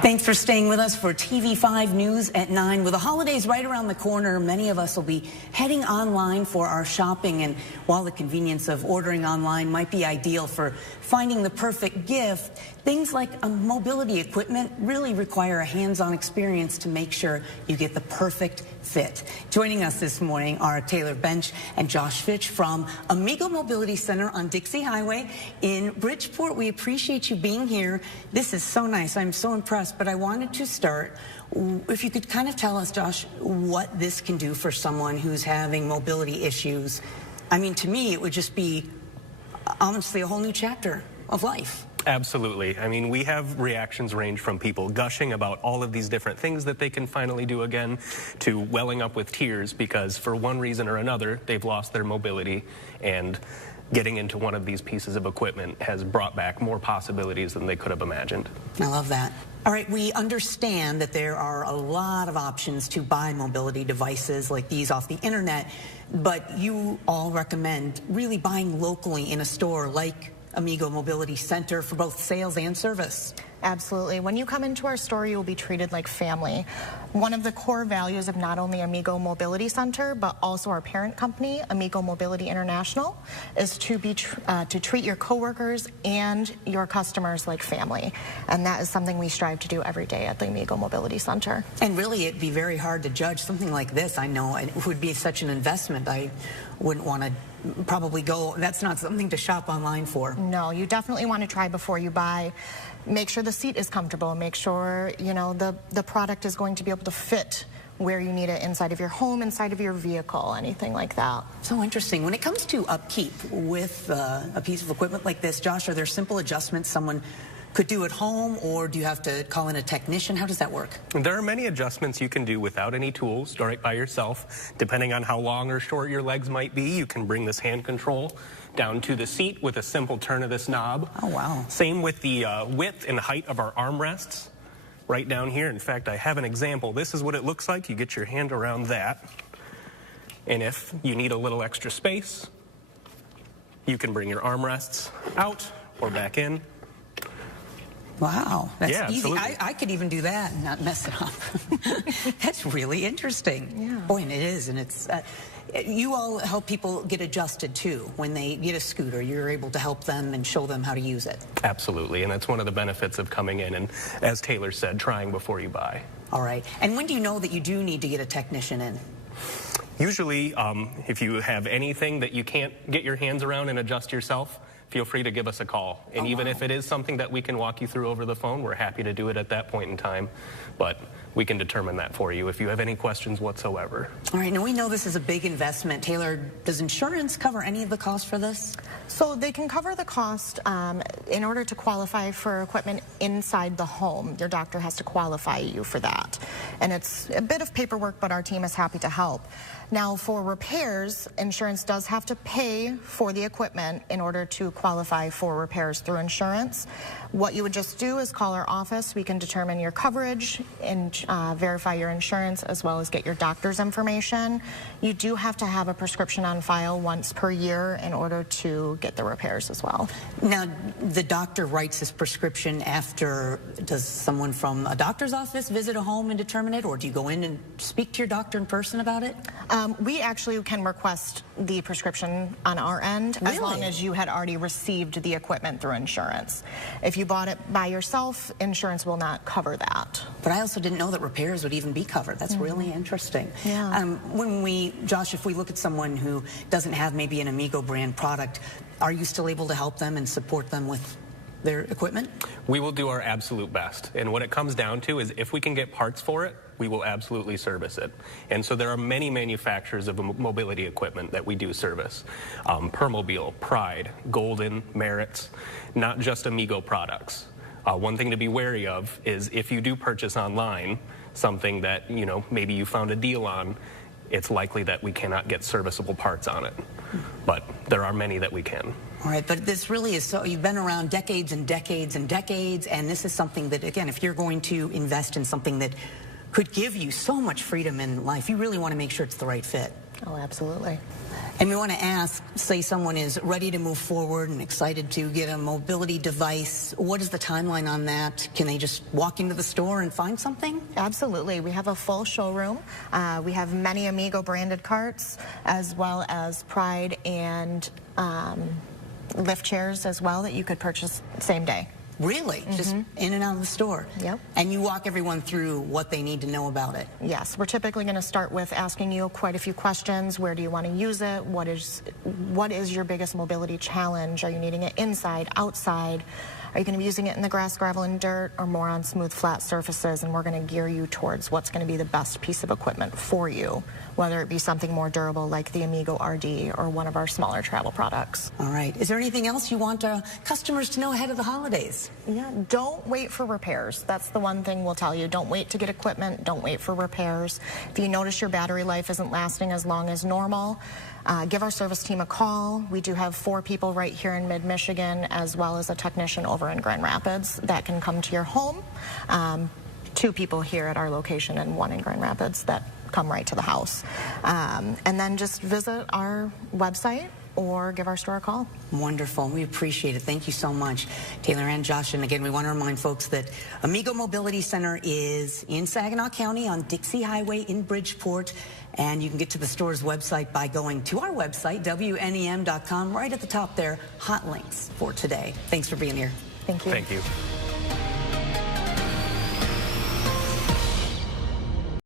Thanks for staying with us for TV5 News at 9. With the holidays right around the corner, many of us will be heading online for our shopping. And while the convenience of ordering online might be ideal for finding the perfect gift, things like mobility equipment really require a hands-on experience to make sure you get the perfect fit. Joining us this morning are Taylor Bench and Josh Fitch from Amigo Mobility Center on Dixie Highway in Bridgeport. We appreciate you being here. This is so nice. I'm so impressed. But I wanted to start, if you could kind of tell us, Josh, what this can do for someone who's having mobility issues. I mean, to me, it would just be honestly a whole new chapter of life. Absolutely. I mean, we have reactions range from people gushing about all of these different things that they can finally do again to welling up with tears because for one reason or another, they've lost their mobility, and getting into one of these pieces of equipment has brought back more possibilities than they could have imagined. I love that. All right, we understand that there are a lot of options to buy mobility devices like these off the internet, but you all recommend really buying locally in a store like Amigo Mobility Center for both sales and service. Absolutely. When you come into our store, you will be treated like family. One of the core values of not only Amigo Mobility Center, but also our parent company, Amigo Mobility International, is to treat your coworkers and your customers like family. And that is something we strive to do every day at the Amigo Mobility Center. And really, it'd be very hard to judge something like this. I know it would be such an investment. I wouldn't want to probably go. That's not something to shop online for. No, you definitely want to try before you buy. Make sure the seat is comfortable. Make sure, you know, the product is going to be able to fit where you need it inside of your home, inside of your vehicle, anything like that. So interesting. When it comes to upkeep with a piece of equipment like this, Josh, are there simple adjustments someone could do at home, or do you have to call in a technician? How does that work? There are many adjustments you can do without any tools, right by yourself. Depending on how long or short your legs might be, you can bring this hand control down to the seat with a simple turn of this knob. Oh, wow. Same with the width and height of our armrests right down here. In fact, I have an example. This is what it looks like. You get your hand around that. And if you need a little extra space, you can bring your armrests out or back in. Wow, that's yeah, easy. Absolutely. I could even do that and not mess it up. That's really interesting. Yeah. Boy, and it is, and it's. You all help people get adjusted too. When they get a scooter, you're able to help them and show them how to use it. Absolutely, and that's one of the benefits of coming in and, as Taylor said, trying before you buy. All right, and when do you know that you do need to get a technician in? Usually, if you have anything that you can't get your hands around and adjust yourself, feel free to give us a call. And even if it is something that we can walk you through over the phone, we're happy to do it at that point in time. But we can determine that for you if you have any questions whatsoever. All right, now we know this is a big investment. Taylor, does insurance cover any of the cost for this? So they can cover the cost in order to qualify for equipment inside the home. Your doctor has to qualify you for that. And it's a bit of paperwork, but our team is happy to help. Now, for repairs, insurance does have to pay for the equipment in order to qualify for repairs through insurance. What you would just do is call our office. We can determine your coverage and verify your insurance, as well as get your doctor's information. You do have to have a prescription on file once per year in order to get the repairs as well. Now, the doctor writes this prescription after, does someone from a doctor's office visit a home and determine it, or do you go in and speak to your doctor in person about it? We actually can request the prescription on our end, as long as you had already received the equipment through insurance. If you bought it by yourself, insurance will not cover that. But I also didn't know that repairs would even be covered. That's really interesting. Yeah. Josh, if we look at someone who doesn't have maybe an Amigo brand product, are you still able to help them and support them with their equipment? We will do our absolute best. And what it comes down to is if we can get parts for it, we will absolutely service it. And so there are many manufacturers of mobility equipment that we do service. Permobil, Pride, Golden, Merritt, not just Amigo products. One thing to be wary of is if you do purchase online something that, you know, maybe you found a deal on, it's likely that we cannot get serviceable parts on it. But there are many that we can. All right, but this really is so, you've been around decades and decades and decades, and this is something that, again, if you're going to invest in something that could give you so much freedom in life, you really want to make sure it's the right fit. Oh, absolutely. And we want to ask, say someone is ready to move forward and excited to get a mobility device. What is the timeline on that? Can they just walk into the store and find something? Absolutely. We have a full showroom. We have many Amigo branded carts, as well as Pride and lift chairs as well that you could purchase same day. Really? Just in and out of the store? Yep. And you walk everyone through what they need to know about it? Yes, we're typically going to start with asking you quite a few questions. Where do you want to use it? What is your biggest mobility challenge? Are you needing it inside, outside? Are you going to be using it in the grass, gravel, and dirt, or more on smooth, flat surfaces? And we're going to gear you towards what's going to be the best piece of equipment for you, whether it be something more durable like the Amigo RD or one of our smaller travel products. All right. Is there anything else you want customers to know ahead of the holidays? Yeah, don't wait for repairs. That's the one thing we'll tell you. Don't wait to get equipment. Don't wait for repairs. If you notice your battery life isn't lasting as long as normal, give our service team a call. We do have 4 people right here in mid-Michigan, as well as a technician over in Grand Rapids that can come to your home. 2 people here at our location and 1 in Grand Rapids that come right to the house. And then just visit our website or give our store a call. Wonderful. We appreciate it. Thank you so much, Taylor and Josh. And again, we want to remind folks that Amigo Mobility Center is in Saginaw County on Dixie Highway in Bridgeport. And you can get to the store's website by going to our website, WNEM.com. Right at the top there, hot links for today. Thanks for being here. Thank you. Thank you.